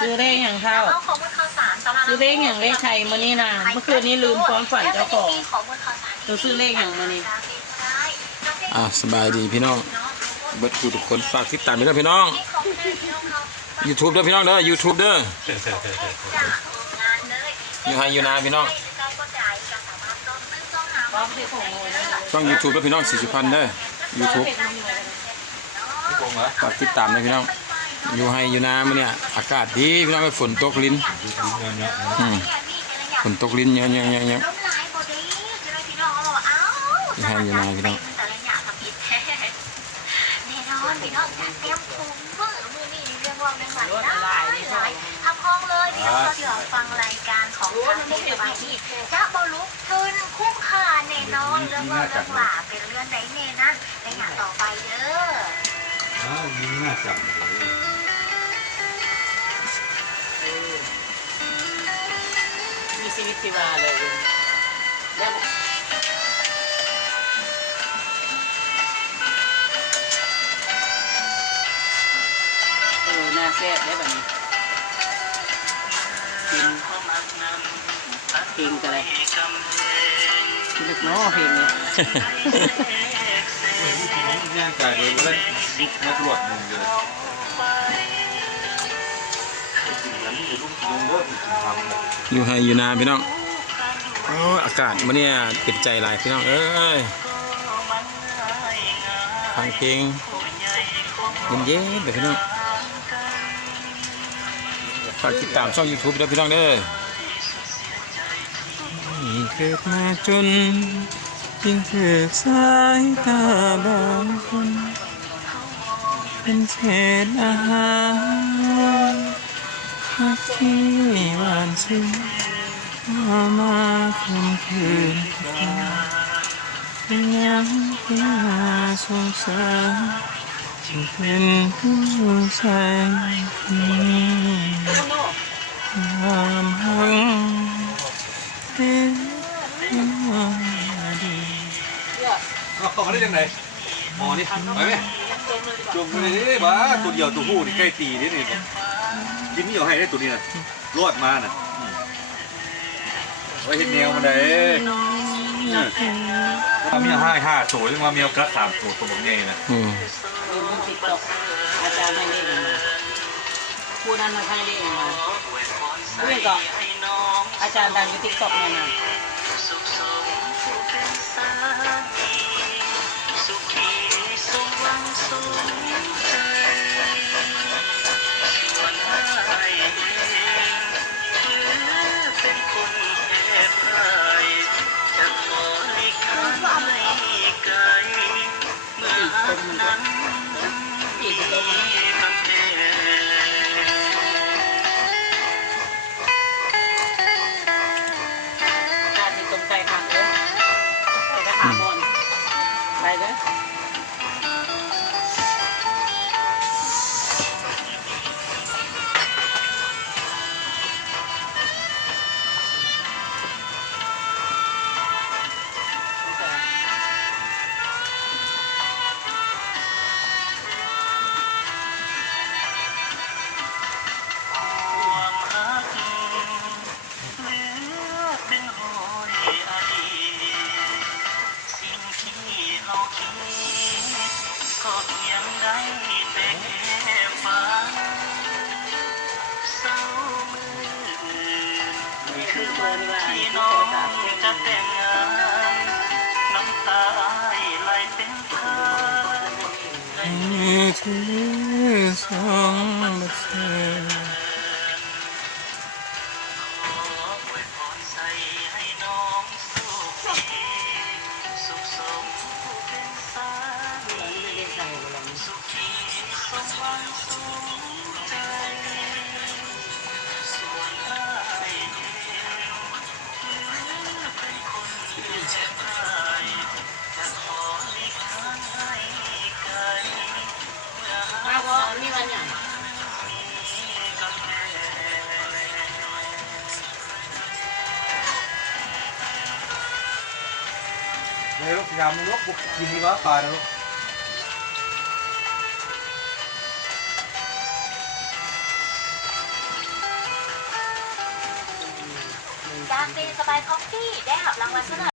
ซื้อเลขอย่างเข้าซื้อเลขอย่างเลขใครมานี่นะเมื่อคืนนี้ลืมความฝันเจ้าของซื้อเลขอย่างมานี่สบายดีพี่น้องเบิดทุกคนฝากติดตามด้วยพี่น้อง YouTube เด้อพี่น้องเด้อ YouTube เด้ออยู่ให้อยู่นาพี่น้องช่อง YouTube เด้อพี่น้อง40,000เด้อ YouTube ฝากติดตามด้วยพี่น้องอยู่ให้อยู่นามื้อเนี่ยอากาศดีพี่น้องฝนตกลิ้นฝนตกลิ้นเยอะๆๆๆอยู่ให้อยู่นาพี่น้องพี่น้องจะเตรียมถุงมือนี่เรื่องว่าเรื่องใหม่ได้ทำคลองเลยพี่น้องเดี๋ยวฟังรายการของทางที่สบายที่จะบอลุกทุนคุ้มค่าแน่นอนเรื่องว่าเรื่องหลาเป็นเรื่องไหนเนี่ยนะในอย่างต่อไปเด้อมีน่าจับมีชีวิตชีวาเลยแล้วน่าแซ่บได้แบบนี้กินเพลงกันเลยลึกเนาะเพลงนี้ย่างกายโดยเล่นดิ๊กนักตรวจมึงเลยอยู่ให้อยู่นาพี่น้องอากาศมันเนี่ยเป็นใจหลายพี่น้องเอ้ยฟังเพลงเย็นๆแบบพี่น้องฝากติดตามช่อง YouTube ด้วยพี่น้องเด้อเกิดมาจนจึงเกิดสายตาบางคนเป็นเศษอาหารหักที่หวานซึ้งมาคมคืนเป็นยังเป็นหาสงสารจึงเป็นผู้ชายความหังเป็นเขามาได้ยังไงหมอนี่ไปไหมจุ่มไปเลยบ้าตัวเดียวตัวผู้นี่ใกล้ตีนี่นี่กินนี่เอาให้ได้ตัวนี้นะรอดมาน่ะไว้เห็นแนวมันได้ถ้ามี5ตัวยังว่ามีกระ3ตัวแบบนี้นะติ๊กต็อกอาจารย์ให้เลขมาผู้นั้นมาให้เลขมาผู้นี้ก็อาจารย์ดังอยู่ติ๊กต็อกเนี่ยนะที่น้องจะแต่งงานน้ำตาไหลเป็นทางเธอสองบัดเธอมีวันอย่างในรถยามในรถบุกยิงดีกว่าป่านะลูก จากเดย์สบายคอฟฟี่ได้รับรางวัลชนะ